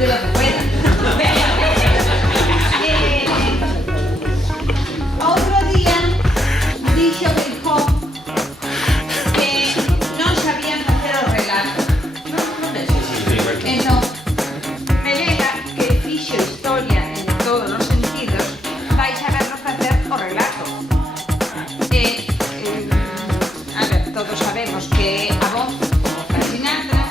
De lo que fuera. Outro día dixo Beijó que non sabían facer o relato. Non é eso. Entón, Melega, que fixo historia en todos os sentidos, vai sabernos facer o relato. A ver, todos sabemos que a voz, como Frank Sinatra,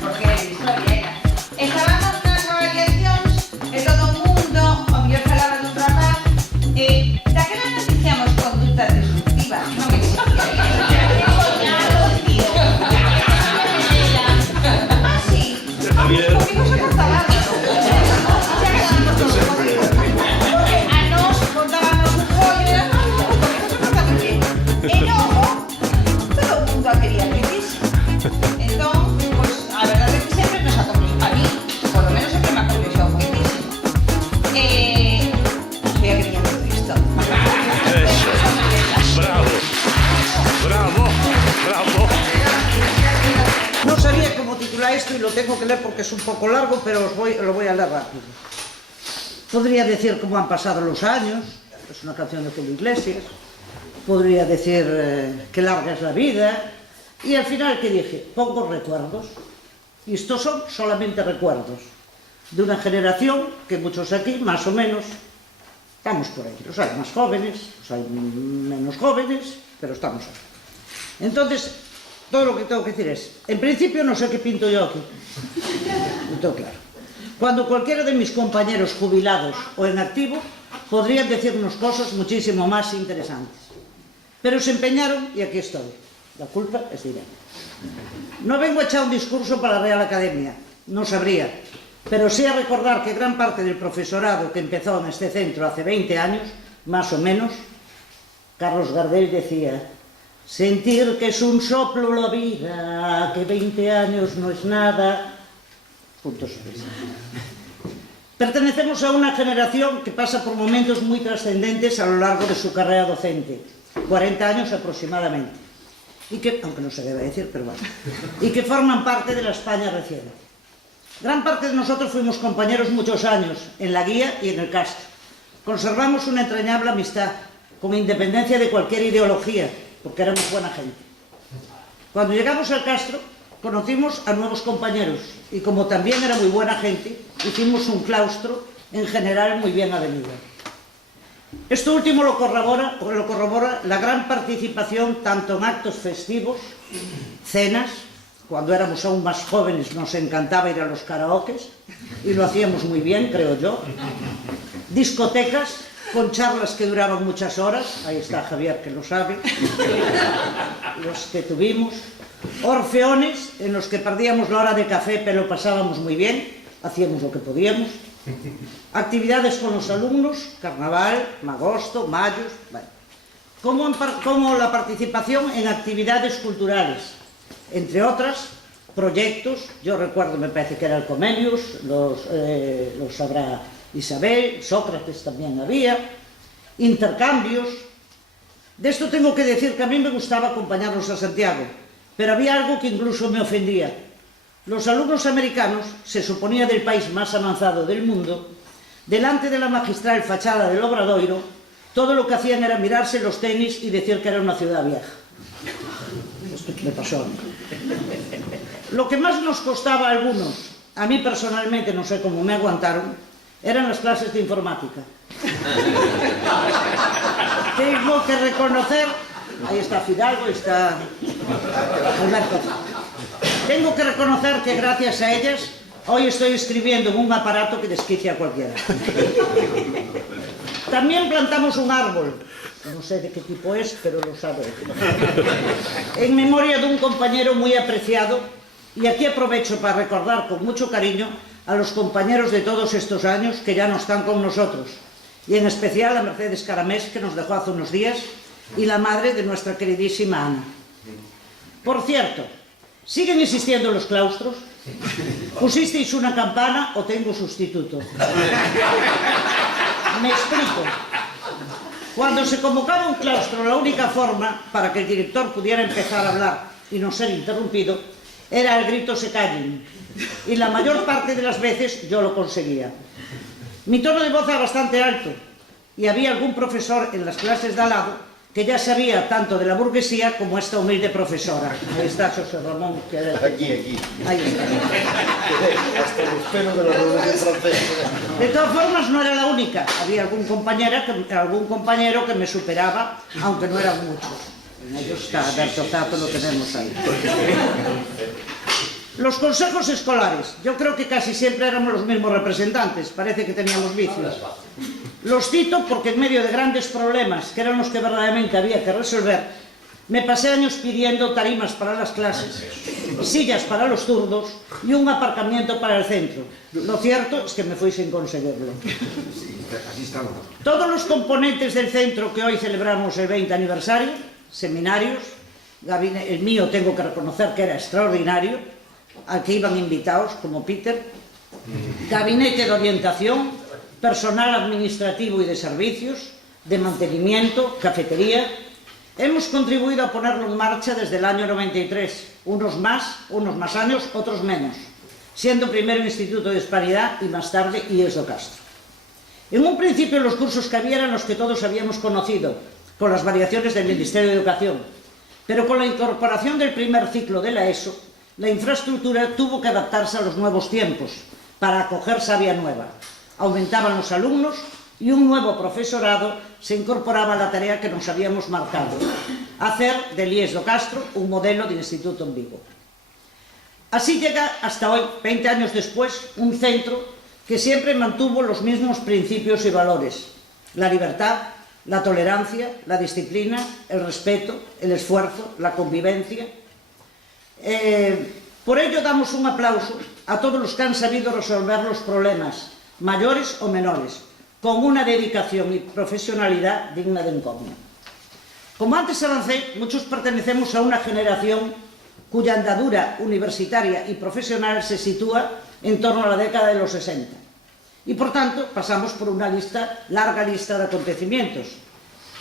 porque a historia era. Estábamos nas avaliacións e todo o mundo, o mellor falaba dun rapaz, daquela non dicíamos conducta destructiva, non existía. Ah, sí. Conmigo se portaba porque a nos contábamos un rollo e conmigo se portaba bien. E logo, todo o mundo a quería riquísimo. Entón, a verdade é que sempre nos acomplexou, a mí, por lo menos sempre me acomplexou moitísimo. Non sabía que tiña todo isto. Bravo, bravo, bravo. No sabía cómo titular esto y lo tengo que leer porque es un poco largo, pero lo voy a leer rápido. Podría decir cómo han pasado los años, es una canción de Julio Iglesias. Podría decir qué larga es la vida. Y al final, ¿qué dije? Pongo recuerdos. Y estos son solamente recuerdos de una generación que muchos aquí, más o menos, estamos por ahí. Los hay más jóvenes, los hay menos jóvenes, pero estamos ahí. Entonces, todo lo que tengo que decir es, en principio no sé qué pinto yo aquí. Lo tengo claro. Cuando cualquiera de mis compañeros jubilados o en activo podrían decirnos cosas muchísimo más interesantes. Pero se empeñaron y aquí estoy. La culpa es de Irene. No vengo a echar un discurso para la Real Academia, no sabría, pero sí a recordar que gran parte del profesorado que empezó en este centro hace 20 años, más o menos, Carlos Gardel decía, sentir que es un soplo la vida, que 20 años no es nada, puntos suspensivos. Pertenecemos a una generación que pasa por momentos muy trascendentes a lo largo de su carrera docente, 40 años aproximadamente. Y que, aunque no se debe decir, pero bueno, y que forman parte de la España reciente. Gran parte de nosotros fuimos compañeros muchos años en la Guía y en el Castro. Conservamos una entrañable amistad, con independencia de cualquier ideología, porque éramos buena gente. Cuando llegamos al Castro, conocimos a nuevos compañeros, y como también era muy buena gente, hicimos un claustro, en general, muy bien avenido. Esto último lo corrobora la gran participación tanto en actos festivos, cenas, cuando éramos aún más jóvenes nos encantaba ir a los karaokes y lo hacíamos muy bien, creo yo, discotecas con charlas que duraban muchas horas, ahí está Javier que lo sabe, los que tuvimos, orfeones en los que perdíamos la hora de café pero lo pasábamos muy bien, hacíamos lo que podíamos. Actividades con los alumnos, carnaval, magosto, mayos, bueno. Como la participación en actividades culturales, entre otras, proyectos, yo recuerdo, me parece que era el Comenius, los sabrá Isabel, Sócrates también había, intercambios. De esto tengo que decir que a mí me gustaba acompañarlos a Santiago, pero había algo que incluso me ofendía. Los alumnos americanos, se suponía del país más avanzado del mundo, delante de la magistral fachada del Obradoiro, todo lo que hacían era mirarse los tenis y decir que era una ciudad vieja. Esto me pasó a mí. Lo que más nos costaba a algunos, a mí personalmente no sé cómo me aguantaron, eran las clases de informática. Tengo que reconocer, ahí está Fidalgo, está Alberto. Tengo que reconocer que gracias a ellas hoy estoy escribiendo en un aparato que desquicia a cualquiera. También plantamos un árbol, no sé de qué tipo es, pero lo sabe, en memoria de un compañero muy apreciado, y aquí aprovecho para recordar con mucho cariño a los compañeros de todos estos años que ya no están con nosotros, y en especial a Mercedes Caramés, que nos dejó hace unos días, y la madre de nuestra queridísima Ana. Por cierto, ¿siguen existiendo los claustros? ¿Pusisteis una campana o tengo sustituto? Me explico. Cuando se convocaba un claustro, la única forma para que el director pudiera empezar a hablar y no ser interrumpido era el grito "se callen", y la mayor parte de las veces yo lo conseguía. Mi tono de voz era bastante alto y había algún profesor en las clases de al lado que ya sabía tanto de la burguesía como esta humilde profesora. Ahí está José Ramón. Aquí. Ahí está. Hasta los pelos de la Revolución Francesa. De todas formas, no era la única. Había algún compañero que me superaba, aunque no eran muchos. En ellos está Alberto Zato, lo tenemos ahí. Los consejos escolares. Yo creo que casi siempre éramos los mismos representantes. Parece que teníamos vicios. Los cito porque en medio de grandes problemas, que eran los que verdaderamente había que resolver, me pasé años pidiendo tarimas para las clases, sillas para los zurdos y un aparcamiento para el centro. Lo cierto es que me fui sin conseguirlo. Todos los componentes del centro que hoy celebramos el 20 aniversario, seminarios, el mío tengo que reconocer que era extraordinario, al que iban invitados como Peter, gabinete de orientación, personal administrativo y de servicios, de mantenimiento, cafetería. Hemos contribuido a ponerlo en marcha desde el año 93, unos más años, otros menos, siendo primero Instituto de Hispanidad y más tarde IES do Castro. En un principio los cursos que había eran los que todos habíamos conocido, con las variaciones del Ministerio de Educación, pero con la incorporación del primer ciclo de la ESO, la infraestructura tuvo que adaptarse a los nuevos tiempos para acoger savia nueva. Aumentaban los alumnos y un nuevo profesorado se incorporaba a la tarea que nos habíamos marcado, hacer del IES do Castro un modelo de instituto en Vigo. Así llega hasta hoy, 20 años después, un centro que siempre mantuvo los mismos principios y valores: la libertad, la tolerancia, la disciplina, el respeto, el esfuerzo, la convivencia. Por ello damos un aplauso a todos los que han sabido resolver los problemas, mayores o menores, con una dedicación y profesionalidad digna de encomienda. Como antes avancé, muchos pertenecemos a una generación cuya andadura universitaria y profesional se sitúa en torno a la década de los 60. Y por tanto pasamos por una larga lista de acontecimientos,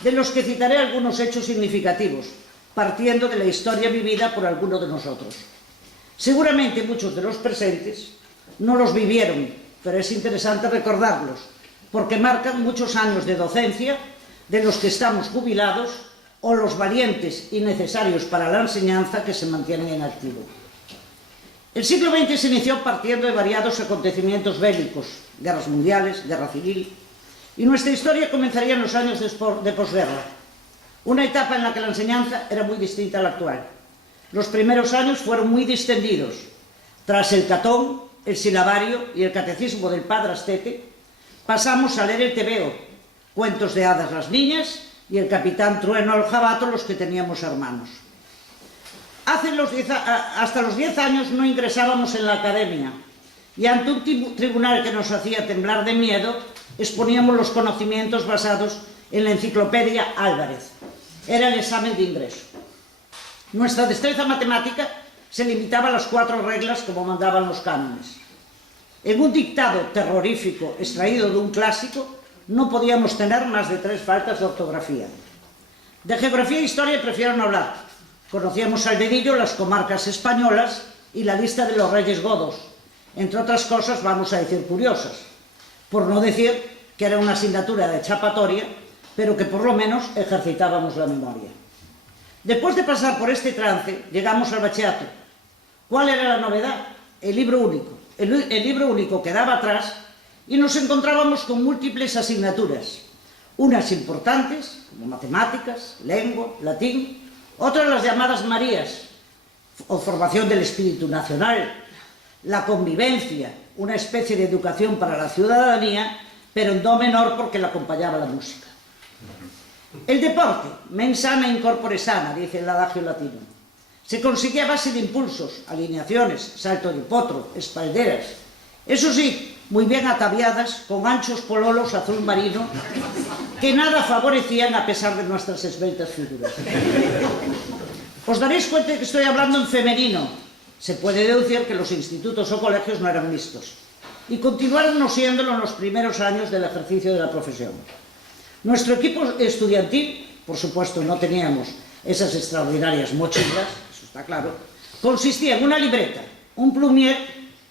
de los que citaré algunos hechos significativos, partiendo de la historia vivida por alguno de nosotros. Seguramente muchos de los presentes no los vivieron, pero es interesante recordarlos, porque marcan muchos años de docencia de los que estamos jubilados o los valientes y necesarios para la enseñanza que se mantienen en activo. El siglo XX se inició partiendo de variados acontecimientos bélicos, guerras mundiales, guerra civil, y nuestra historia comenzaría en los años de posguerra, una etapa en la que la enseñanza era muy distinta a la actual. Los primeros años fueron muy distendidos. Tras el Catón, el silabario y el catecismo del Padre Astete, pasamos a leer el tebeo, cuentos de hadas las niñas y el Capitán Trueno al jabato los que teníamos hermanos. Hasta los 10 años no ingresábamos en la academia y ante un tribunal que nos hacía temblar de miedo, exponíamos los conocimientos basados en la enciclopedia Álvarez. Era el examen de ingreso. Nuestra destreza matemática se limitaba a las 4 reglas como mandaban los cánones. En un dictado terrorífico extraído de un clásico no podíamos tener más de 3 faltas de ortografía. De geografía e historia prefiero no hablar. Conocíamos al dedillo las comarcas españolas y la lista de los reyes godos, entre otras cosas, vamos a decir, curiosas, por no decir que era una asignatura de chapatoria, pero que por lo menos ejercitábamos la memoria. Después de pasar por este trance, llegamos al bachillerato. ¿Cuál era la novedad? El libro único. El libro único quedaba atrás y nos encontrábamos con múltiples asignaturas, unas importantes, como matemáticas, lengua, latín, otras las llamadas Marías, o formación del espíritu nacional, la convivencia, una especie de educación para la ciudadanía, pero en do menor porque la acompañaba la música. El deporte, mens sana in corpore sana, dice el adagio latino. Se conseguía a base de impulsos, alineaciones, salto de potro, espalderas. Eso sí, muy bien ataviadas, con anchos pololos azul marino, que nada favorecían a pesar de nuestras esbeltas figuras. Os daréis cuenta de que estoy hablando en femenino. Se puede deducir que los institutos o colegios no eran mixtos. Y continuaron no siéndolo en los primeros años del ejercicio de la profesión. Nuestro equipo estudiantil, por supuesto no teníamos esas extraordinarias mochilas, eso está claro, consistía en una libreta, un plumier,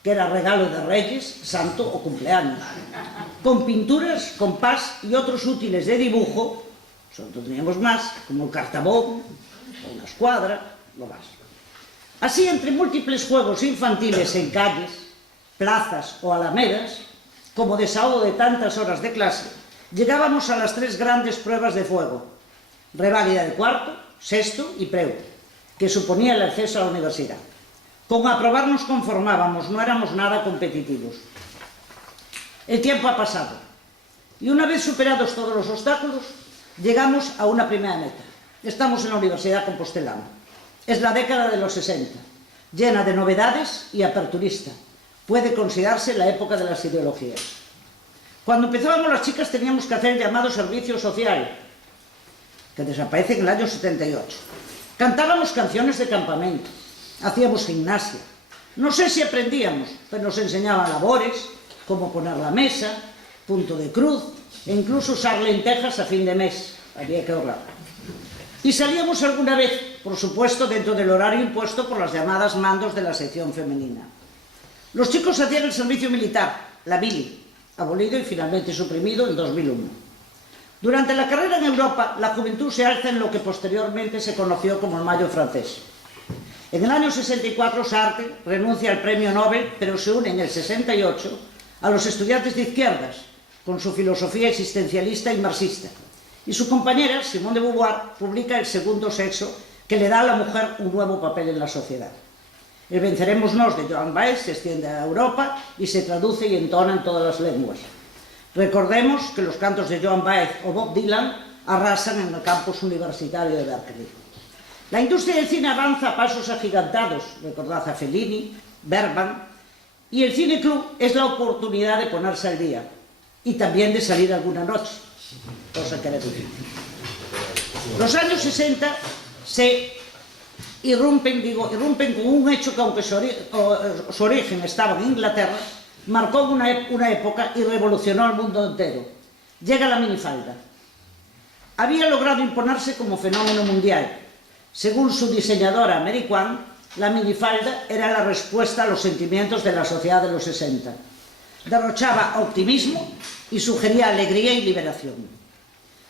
que era regalo de Reyes, Santo o cumpleaños, con pinturas, compás y otros útiles de dibujo, nosotros teníamos más, como el cartabón, o una escuadra, lo más. Así, entre múltiples juegos infantiles en calles, plazas o alamedas, como desahogo de tantas horas de clase, llegábamos a las 3 grandes pruebas de fuego: reválida de cuarto, sexto y preu, que suponía el acceso a la universidad. Con aprobar nos conformábamos, no éramos nada competitivos. El tiempo ha pasado, y una vez superados todos los obstáculos, llegamos a una primera meta. Estamos en la Universidad Compostelana. Es la década de los 60, llena de novedades y aperturista. Puede considerarse la época de las ideologías. Cuando empezábamos las chicas teníamos que hacer el llamado servicio social, que desaparece en el año 78. Cantábamos canciones de campamento, hacíamos gimnasia. No sé si aprendíamos, pero nos enseñaban labores, cómo poner la mesa, punto de cruz, e incluso usar lentejas a fin de mes. Había que ahorrar. Y salíamos alguna vez, por supuesto, dentro del horario impuesto por las llamadas mandos de la sección femenina. Los chicos hacían el servicio militar, la mili, abolido y finalmente suprimido en 2001. Durante la carrera en Europa, la juventud se alza en lo que posteriormente se conoció como el Mayo francés. En el año 64, Sartre renuncia al premio Nobel, pero se une en el 68 a los estudiantes de izquierdas, con su filosofía existencialista y marxista. Y su compañera, Simone de Beauvoir, publica El segundo sexo, que le da a la mujer un nuevo papel en la sociedad. El Vencerémonos de Joan Baez se extiende a Europa y se traduce y entona en todas las lenguas. Recordemos que los cantos de Joan Baez o Bob Dylan arrasan en el campus universitario de Berkeley. La industria del cine avanza a pasos agigantados, recordad a Fellini, Bergman, y el Cine Club es la oportunidad de ponerse al día y también de salir alguna noche, cosa que era difícil. Los años 60 se irrumpen con un hecho que, aunque su origen estaba en Inglaterra, marcó una época y revolucionó al mundo entero. Llega la minifalda. Había logrado imponerse como fenómeno mundial. Según su diseñadora Mary Quant, la minifalda era la respuesta a los sentimientos de la sociedad de los 60. Derrochaba optimismo y sugería alegría y liberación.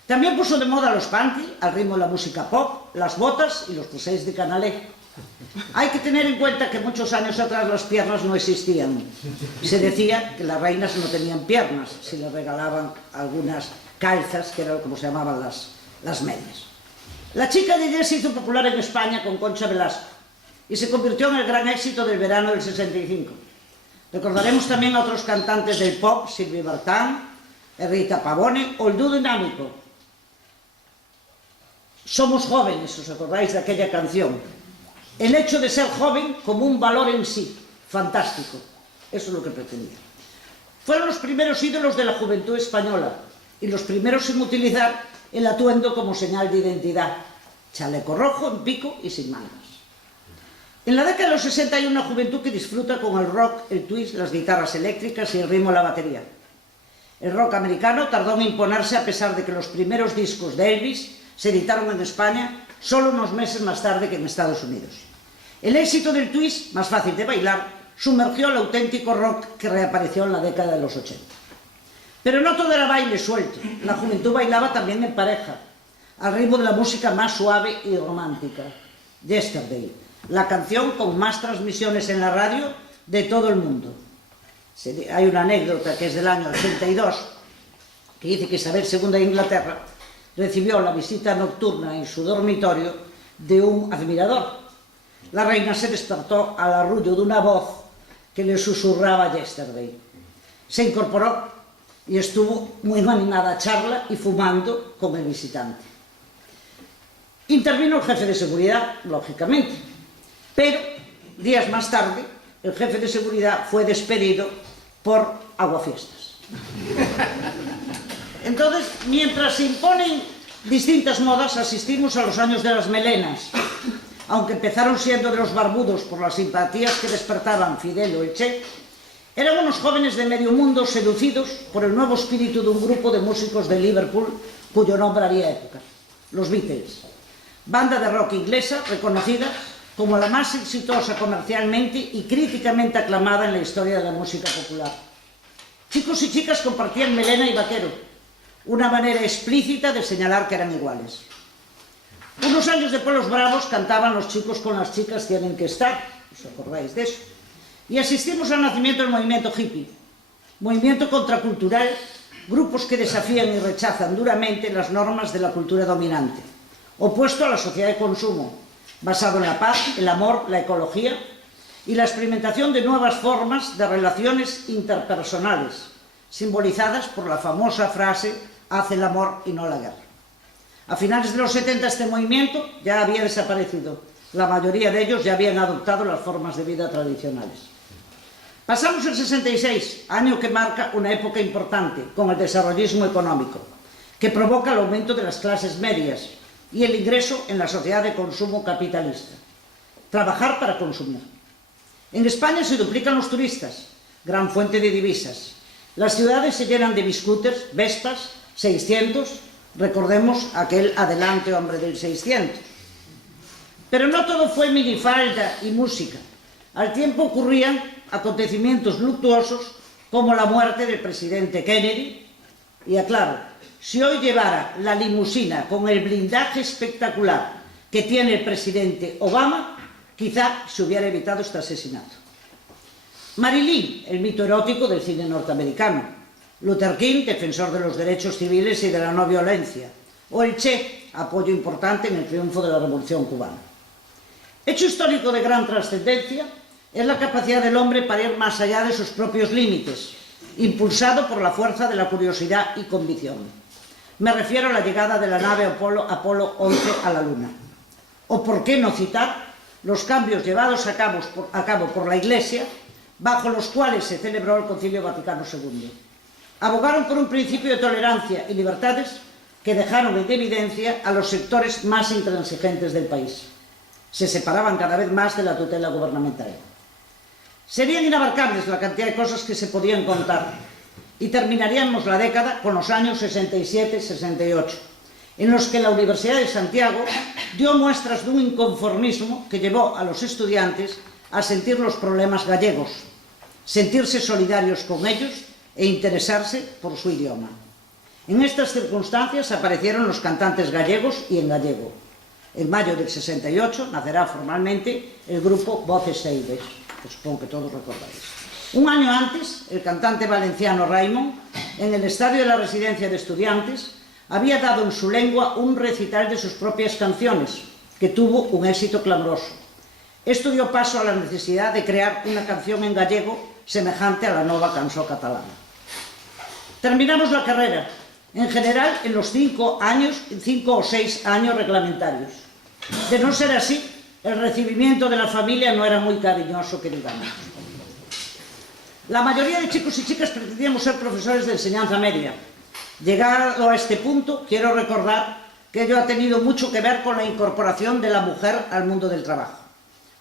También puso de moda los panty, al ritmo de la música pop, las botas y los jerseys de Canalé. Hay que tener en cuenta que muchos años atrás las piernas no existían. Se decía que las reinas no tenían piernas si les regalaban algunas calzas, que eran como se llamaban las medias. La chica de Jazz se hizo popular en España con Concha Velasco y se convirtió en el gran éxito del verano del 65. Recordaremos también a otros cantantes del pop, Sylvie Vartan, Rita Pavone o el dúo dinámico. Somos jóvenes, ¿os acordáis de aquella canción? El hecho de ser joven como un valor en sí, fantástico. Eso es lo que pretendía. Fueron los primeros ídolos de la juventud española y los primeros en utilizar el atuendo como señal de identidad. Chaleco rojo en pico y sin mangas. En la década de los 60 hay una juventud que disfruta con el rock, el twist, las guitarras eléctricas y el ritmo de la batería. El rock americano tardó en imponerse a pesar de que los primeros discos de Elvis se editaron en España solo unos meses más tarde que en Estados Unidos. El éxito del twist, más fácil de bailar, sumergió al auténtico rock que reapareció en la década de los 80. Pero no todo era baile suelto. La juventud bailaba también en pareja, al ritmo de la música más suave y romántica. Yesterday, la canción con más transmisiones en la radio de todo el mundo. Hay una anécdota que es del año 82, que dice que Isabel II de Inglaterra recibió la visita nocturna en su dormitorio de un admirador. La reina se despertó al arrullo de una voz que le susurraba Yesterday. Se incorporó y estuvo muy animada a charla y fumando con el visitante. Intervino el jefe de seguridad, lógicamente, pero días más tarde el jefe de seguridad fue despedido por aguafiestas. Entonces, mientras se imponen distintas modas, asistimos a los años de las melenas, aunque empezaron siendo de los barbudos por las simpatías que despertaban Fidel o el Che. Eran unos jóvenes de medio mundo seducidos por el nuevo espíritu de un grupo de músicos de Liverpool cuyo nombre haría época, los Beatles, banda de rock inglesa reconocida como la más exitosa comercialmente y críticamente aclamada en la historia de la música popular. Chicos y chicas compartían melena y vaquero, una manera explícita de señalar que eran iguales. Unos años después los bravos cantaban los chicos con las chicas tienen que estar, ¿os acordáis de eso? Y asistimos al nacimiento del movimiento hippie, movimiento contracultural, grupos que desafían y rechazan duramente las normas de la cultura dominante, opuesto a la sociedad de consumo, basado en la paz, el amor, la ecología y la experimentación de nuevas formas de relaciones interpersonales, simbolizadas por la famosa frase «haz el amor y no la guerra». A finales de los 70 este movimiento ya había desaparecido. La mayoría de ellos ya habían adoptado las formas de vida tradicionales. Pasamos el 66, año que marca una época importante, con el desarrollismo económico, que provoca el aumento de las clases medias y el ingreso en la sociedad de consumo capitalista. Trabajar para consumir. En España se duplican los turistas, gran fuente de divisas. Las ciudades se llenan de biscooters, Vespas, 600, recordemos aquel adelante hombre del 600. Pero no todo fue minifalda y música. Al tiempo ocurrían acontecimientos luctuosos como la muerte del presidente Kennedy. Y aclaro, si hoy llevara la limusina con el blindaje espectacular que tiene el presidente Obama, quizá se hubiera evitado este asesinato. Marilyn, el mito erótico del cine norteamericano. Luther King, defensor de los derechos civiles y de la no violencia. O el Che, apoyo importante en el triunfo de la Revolución cubana. Hecho histórico de gran trascendencia es la capacidad del hombre para ir más allá de sus propios límites, impulsado por la fuerza de la curiosidad y convicción. Me refiero a la llegada de la nave Apolo 11 a la Luna. O por qué no citar los cambios llevados a cabo por la Iglesia, bajo los cuales se celebró el Concilio Vaticano II. Abogaron por un principio de tolerancia y libertades que dejaron en evidencia a los sectores más intransigentes del país. Se separaban cada vez más de la tutela gubernamental. Serían inabarcables la cantidad de cosas que se podían contar y terminaríamos la década con los años 67-68, en los que la Universidad de Santiago dio muestras de un inconformismo que llevó a los estudiantes a sentir los problemas gallegos, sentirse solidarios con ellos e interesarse por su idioma. En estas circunstancias aparecieron los cantantes gallegos y en gallego. En mayo del 68 nacerá formalmente el grupo Voces Ceibes, que supongo que todos recordaréis. Un año antes, el cantante valenciano Raimon, en el estadio de la Residencia de Estudiantes, había dado en su lengua un recital de sus propias canciones, que tuvo un éxito clamoroso. Esto dio paso a la necesidad de crear una canción en gallego semejante a la nova cançó catalana. Terminamos la carrera, en general en los 5 o 6 años reglamentarios. De no ser así, el recibimiento de la familia no era muy cariñoso, que digamos. La mayoría de chicos y chicas pretendíamos ser profesores de enseñanza media. Llegado a este punto, quiero recordar que ello ha tenido mucho que ver con la incorporación de la mujer al mundo del trabajo.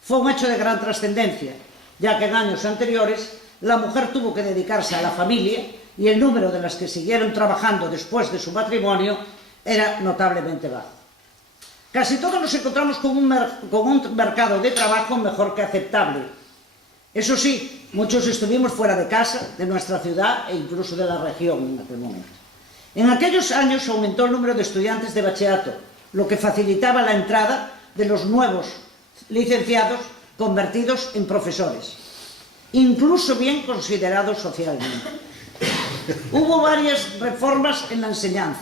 Fue un hecho de gran trascendencia, ya que en años anteriores la mujer tuvo que dedicarse a la familia y el número de las que siguieron trabajando después de su matrimonio era notablemente bajo. Casi todos nos encontramos con un mercado de trabajo mejor que aceptable. Eso sí, muchos estuvimos fuera de casa, de nuestra ciudad e incluso de la región en aquel momento. En aquellos años aumentó el número de estudiantes de bachillerato, lo que facilitaba la entrada de los nuevos licenciados convertidos en profesores, incluso bien considerados socialmente. Hubo varias reformas en la enseñanza.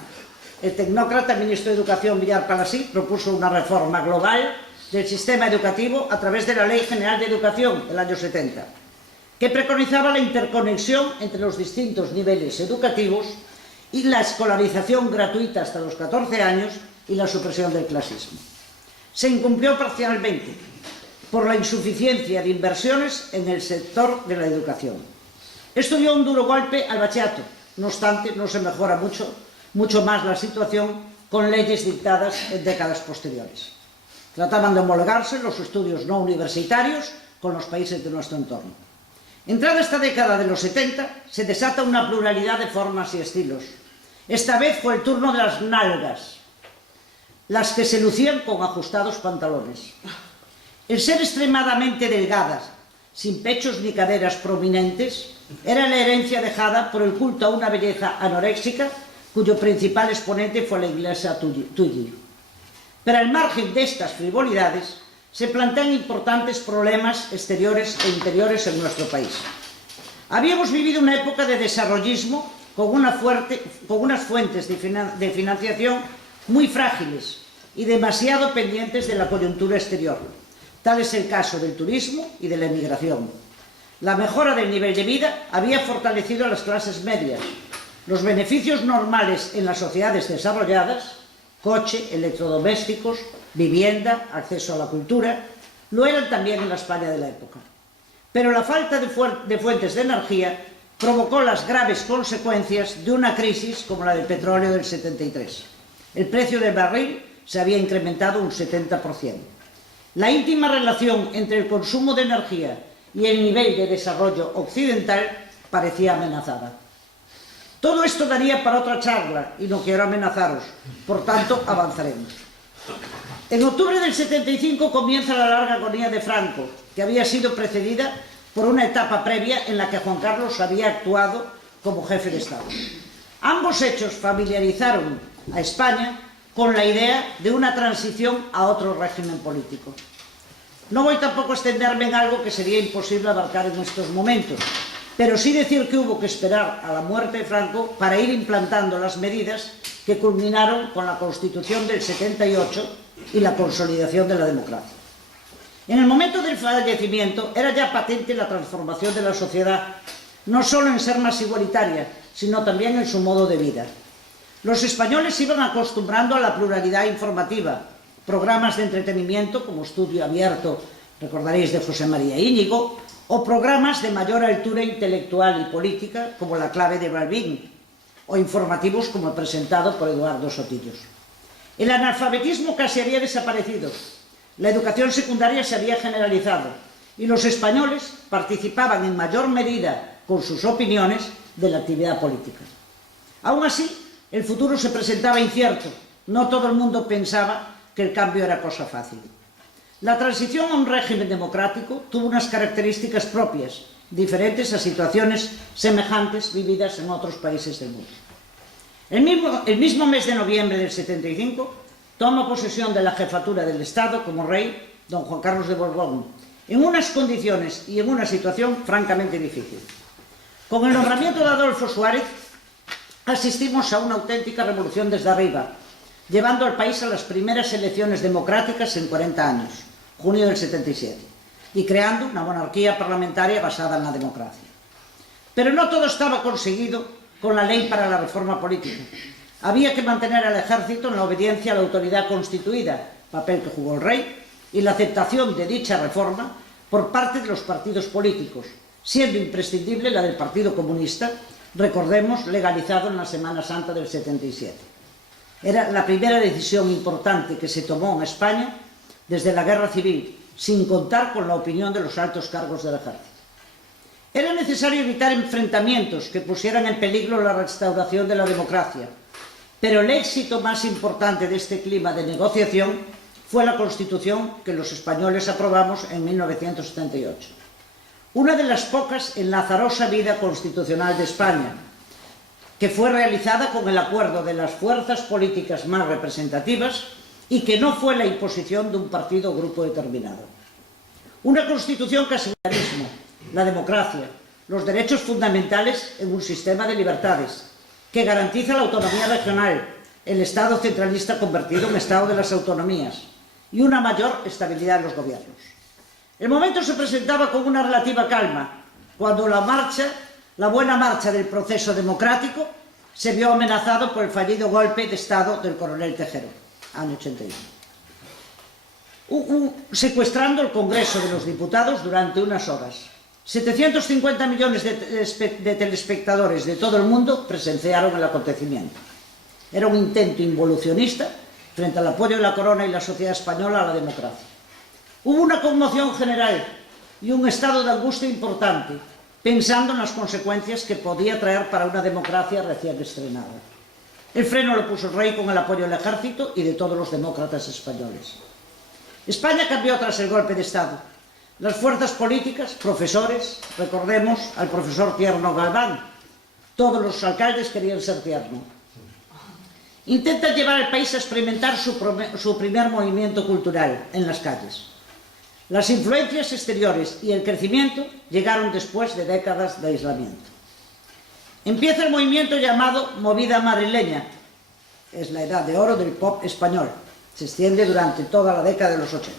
El tecnócrata ministro de Educación Villar Palasí propuso una reforma global del sistema educativo a través de la Ley General de Educación del año 70, que preconizaba la interconexión entre los distintos niveles educativos y la escolarización gratuita hasta los 14 años y la supresión del clasismo. Se incumplió parcialmente por la insuficiencia de inversiones en el sector de la educación. Esto dio un duro golpe al bachillerato. No obstante, no se mejora mucho más la situación con leyes dictadas en décadas posteriores. Trataban de homologarse los estudios no universitarios con los países de nuestro entorno. Entrada esta década de los 70, se desata una pluralidad de formas y estilos. Esta vez fue el turno de las nalgas, las que se lucían con ajustados pantalones. El ser extremadamente delgadas, sin pechos ni caderas prominentes, era la herencia dejada por el culto a una belleza anoréxica cuyo principal exponente fue la inglesa Tudor. Pero al margen de estas frivolidades, se plantean importantes problemas exteriores e interiores en nuestro país. Habíamos vivido una época de desarrollismo con unas fuentes de financiación muy frágiles y demasiado pendientes de la coyuntura exterior. Tal es el caso del turismo y de la emigración. La mejora del nivel de vida había fortalecido a las clases medias. Los beneficios normales en las sociedades desarrolladas, coche, electrodomésticos, vivienda, acceso a la cultura, lo eran también en la España de la época. Pero la falta de fuentes de energía provocó las graves consecuencias de una crisis como la del petróleo del 73. El precio del barril se había incrementado un 70%. La íntima relación entre el consumo de energía y el nivel de desarrollo occidental parecía amenazada. Todo esto daría para otra charla y no quiero amenazaros, por tanto avanzaremos. En octubre del 75 comienza la larga agonía de Franco, que había sido precedida por una etapa previa en la que Juan Carlos había actuado como jefe de Estado. Ambos hechos familiarizaron a España con la idea de una transición a otro régimen político. No voy tampoco a extenderme en algo que sería imposible abarcar en estos momentos, pero sí decir que hubo que esperar a la muerte de Franco para ir implantando las medidas que culminaron con la Constitución del 78 y la consolidación de la democracia. En el momento del fallecimiento era ya patente la transformación de la sociedad, no solo en ser más igualitaria, sino también en su modo de vida. Los españoles se iban acostumbrando a la pluralidad informativa, programas de entretenimiento como Estudio Abierto, recordaréis, de José María Íñigo, o programas de mayor altura intelectual y política como La Clave de Balbín, o informativos como el presentado por Eduardo Sotillos. El analfabetismo casi había desaparecido, la educación secundaria se había generalizado y los españoles participaban en mayor medida con sus opiniones de la actividad política. Aún así, el futuro se presentaba incierto, no todo el mundo pensaba que el cambio era cosa fácil. La transición a un régimen democrático tuvo unas características propias, diferentes a situaciones semejantes vividas en otros países del mundo. El mismo mes de noviembre del 75 toma posesión de la jefatura del Estado como rey don Juan Carlos de Borbón, en unas condiciones y en una situación francamente difícil. Con el nombramiento de Adolfo Suárez asistimos a una auténtica revolución desde arriba, llevando al país a las primeras elecciones democráticas en 40 años, junio del 77, y creando una monarquía parlamentaria basada en la democracia. Pero no todo estaba conseguido con la ley para la reforma política. Había que mantener al ejército en la obediencia a la autoridad constituida, papel que jugó el rey, y la aceptación de dicha reforma por parte de los partidos políticos, siendo imprescindible la del Partido Comunista, recordemos, legalizado en la Semana Santa del 77. Era la primera decisión importante que se tomó en España desde la Guerra Civil sin contar con la opinión de los altos cargos del ejército. Era necesario evitar enfrentamientos que pusieran en peligro la restauración de la democracia, pero el éxito más importante de este clima de negociación fue la Constitución que los españoles aprobamos en 1978. Una de las pocas en la azarosa vida constitucional de España, que fue realizada con el acuerdo de las fuerzas políticas más representativas y que no fue la imposición de un partido o grupo determinado. Una Constitución que asegura el pluralismo, la democracia, los derechos fundamentales en un sistema de libertades, que garantiza la autonomía regional, el Estado centralista convertido en Estado de las autonomías y una mayor estabilidad en los gobiernos. El momento se presentaba con una relativa calma, cuando la buena marcha del proceso democrático se vio amenazado por el fallido golpe de Estado del coronel Tejero, año 81. Secuestrando el Congreso de los Diputados durante unas horas. 750 millones de telespectadores de todo el mundo presenciaron el acontecimiento. Era un intento involucionista frente al apoyo de la corona y la sociedad española a la democracia. Hubo una conmoción general y un estado de angustia importante, pensando en las consecuencias que podía traer para una democracia recién estrenada. El freno lo puso el rey con el apoyo del ejército y de todos los demócratas españoles. España cambió tras el golpe de Estado. Las fuerzas políticas, profesores, recordemos al profesor Tierno Galván, todos los alcaldes querían ser Tierno. Intentan llevar al país a experimentar su primer movimiento cultural en las calles. Las influencias exteriores y el crecimiento llegaron después de décadas de aislamiento. Empieza el movimiento llamado Movida Madrileña, es la edad de oro del pop español, se extiende durante toda la década de los 80.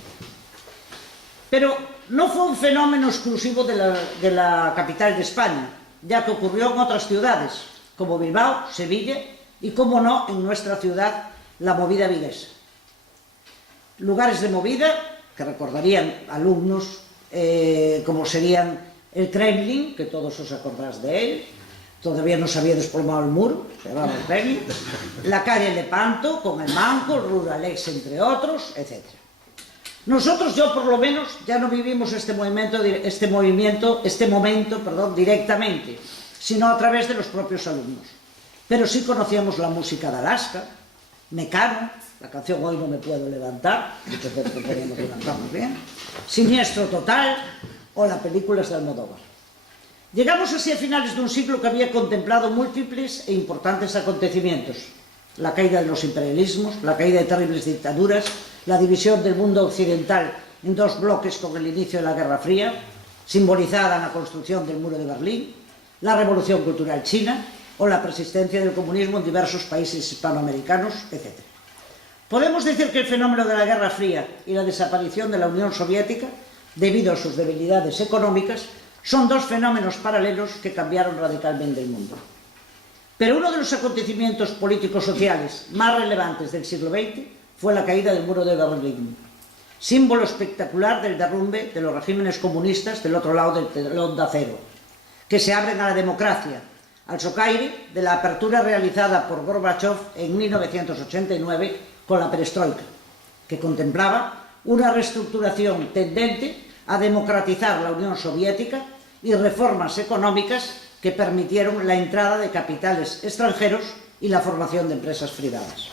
Pero no fue un fenómeno exclusivo de la capital de España, ya que ocurrió en otras ciudades, como Bilbao, Sevilla y, como no, en nuestra ciudad, la movida viguesa. Lugares de movida que recordarían alumnos, como serían el Kremlin, que todos os acordáis de él, todavía no se había desplomado el muro, se llamaba el Kremlin, la calle Lepanto, con el Manco, el Ruralex, entre otros, etc. Nosotros, yo por lo menos, ya no vivimos este momento directamente, sino a través de los propios alumnos. Pero sí conocíamos la música de Alaska, Mecano, la canción Hoy no me puedo levantar, muchas veces podríamos levantarnos bien, Siniestro Total o las películas de Almodóvar. Llegamos así a finales de un siglo que había contemplado múltiples e importantes acontecimientos: la caída de los imperialismos, la caída de terribles dictaduras, la división del mundo occidental en dos bloques con el inicio de la Guerra Fría, simbolizada en la construcción del muro de Berlín, la revolución cultural china o la persistencia del comunismo en diversos países hispanoamericanos, etc. Podemos decir que el fenómeno de la Guerra Fría y la desaparición de la Unión Soviética, debido a sus debilidades económicas, son dos fenómenos paralelos que cambiaron radicalmente el mundo. Pero uno de los acontecimientos políticos sociales más relevantes del siglo XX fue la caída del muro de Berlín, símbolo espectacular del derrumbe de los regímenes comunistas del otro lado del telón de acero, que se abren a la democracia, al socaire de la apertura realizada por Gorbachev en 1989 con la perestroika, que contemplaba una reestructuración tendente a democratizar la Unión Soviética y reformas económicas que permitieron la entrada de capitales extranjeros y la formación de empresas privadas.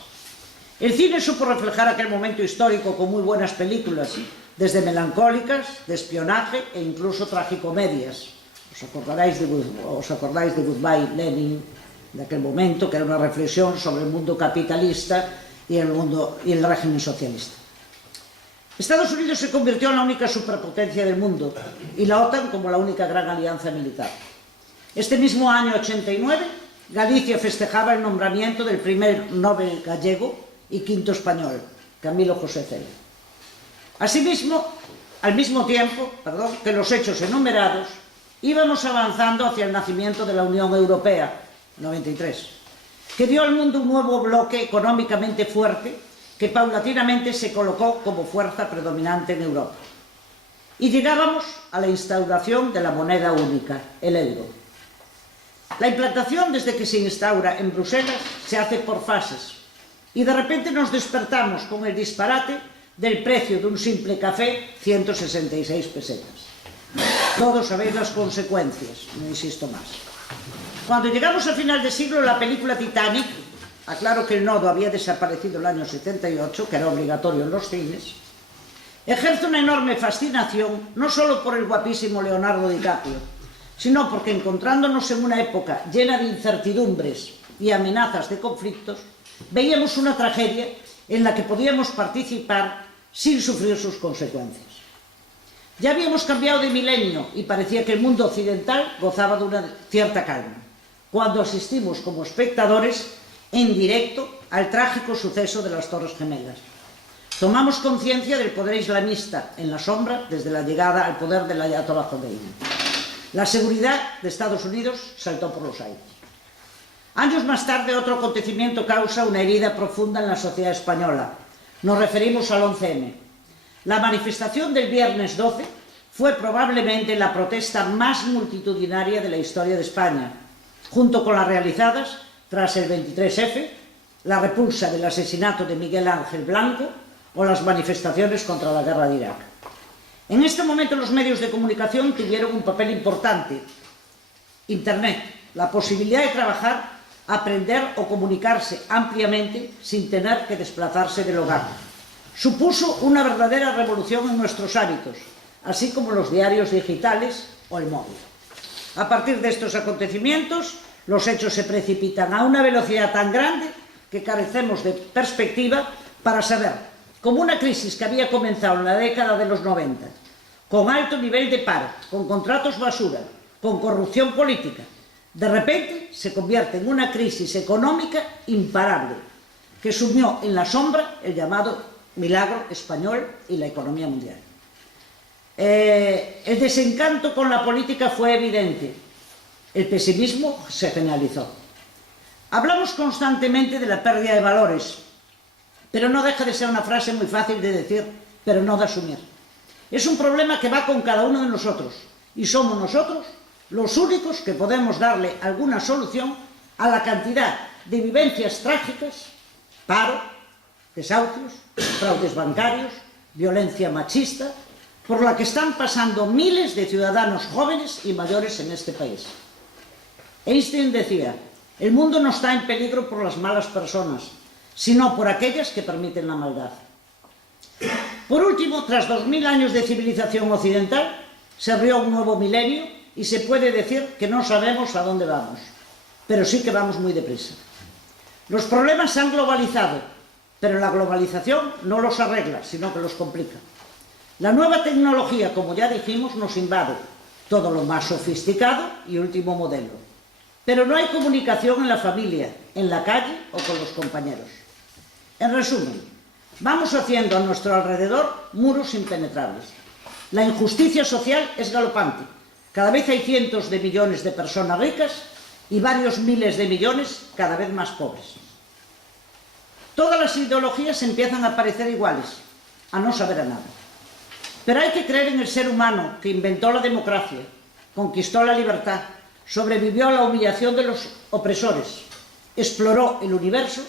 El cine supo reflejar aquel momento histórico con muy buenas películas, desde melancólicas, de espionaje e incluso tragicomedias. Os acordáis de Goodbye Lenin, de aquel momento, que era una reflexión sobre el mundo capitalista y el régimen socialista. Estados Unidos se convirtió en la única superpotencia del mundo y la OTAN como la única gran alianza militar. Este mismo año 89, Galicia festejaba el nombramiento del primer Nobel gallego y quinto español, Camilo José Cela. Asimismo, al mismo tiempo que los hechos enumerados, íbamos avanzando hacia el nacimiento de la Unión Europea, 93, que dio al mundo un nuevo bloque económicamente fuerte que paulatinamente se colocó como fuerza predominante en Europa. Y llegábamos a la instauración de la moneda única, el euro. La implantación, desde que se instaura en Bruselas, se hace por fases, y de repente nos despertamos con el disparate del precio de un simple café, 166 pesetas. Todos sabéis las consecuencias, no insisto más. Cuando llegamos al final del siglo, la película Titanic, aclaro que el nodo había desaparecido el año 78, que era obligatorio en los cines, ejerce una enorme fascinación, no solo por el guapísimo Leonardo DiCaprio, sino porque encontrándonos en una época llena de incertidumbres y amenazas de conflictos, veíamos una tragedia en la que podíamos participar sin sufrir sus consecuencias. Ya habíamos cambiado de milenio y parecía que el mundo occidental gozaba de una cierta calma, cuando asistimos como espectadores en directo al trágico suceso de las Torres Gemelas. Tomamos conciencia del poder islamista en la sombra desde la llegada al poder del Ayatollah Khomeini. La seguridad de Estados Unidos saltó por los aires. Años más tarde, otro acontecimiento causa una herida profunda en la sociedad española. Nos referimos al 11M. La manifestación del viernes 12 fue probablemente la protesta más multitudinaria de la historia de España, junto con las realizadas tras el 23F, la repulsa del asesinato de Miguel Ángel Blanco o las manifestaciones contra la guerra de Irak. En este momento los medios de comunicación tuvieron un papel importante. Internet, la posibilidad de trabajar, aprender o comunicarse ampliamente sin tener que desplazarse del hogar. Supuso una verdadera revolución en nuestros hábitos, así como los diarios digitales o el móvil. A partir de estos acontecimientos, los hechos se precipitan a una velocidad tan grande que carecemos de perspectiva para saber cómo una crisis que había comenzado en la década de los 90, con alto nivel de paro, con contratos basura, con corrupción política, de repente se convierte en una crisis económica imparable, que sumió en la sombra el llamado milagro español y la economía mundial. El desencanto con la política fue evidente. El pesimismo se generalizó. Hablamos constantemente de la pérdida de valores, pero no deja de ser una frase muy fácil de decir, pero no de asumir. Es un problema que va con cada uno de nosotros, y somos nosotros los únicos que podemos darle alguna solución a la cantidad de vivencias trágicas, paro, desahucios, fraudes bancarios, violencia machista, por la que están pasando miles de ciudadanos jóvenes y mayores en este país. Einstein decía, el mundo no está en peligro por las malas personas, sino por aquellas que permiten la maldad. Por último, tras 2000 años de civilización occidental, se abrió un nuevo milenio y se puede decir que no sabemos a dónde vamos, pero sí que vamos muy deprisa. Los problemas se han globalizado, pero la globalización no los arregla, sino que los complica. La nueva tecnología, como ya dijimos, nos invade, todo lo más sofisticado y último modelo. Pero no hay comunicación en la familia, en la calle o con los compañeros. En resumen, vamos haciendo a nuestro alrededor muros impenetrables. La injusticia social es galopante. Cada vez hay cientos de millones de personas ricas y varios miles de millones cada vez más pobres. Todas las ideologías empiezan a parecer iguales, a no saber a nada. Pero hay que creer en el ser humano que inventó la democracia, conquistó la libertad, sobrevivió a la humillación de los opresores, exploró el universo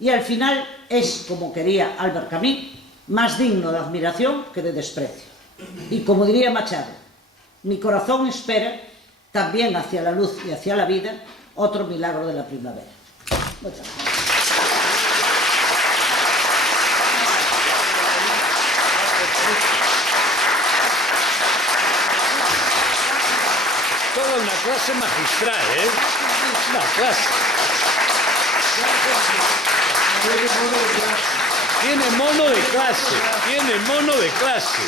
y al final es, como quería Albert Camus, más digno de admiración que de desprecio. Y como diría Machado, mi corazón espera, también hacia la luz y hacia la vida, otro milagro de la primavera. Muchas gracias. Toda una clase magistral, ¿eh? Una clase. Tiene mono de clase, tiene mono de clase.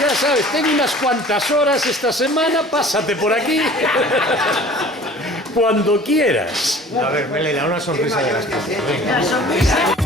Ya sabes, tengo unas cuantas horas esta semana, pásate por aquí. Cuando quieras. A ver, Melena, una sonrisa de las cosas. Una sonrisa.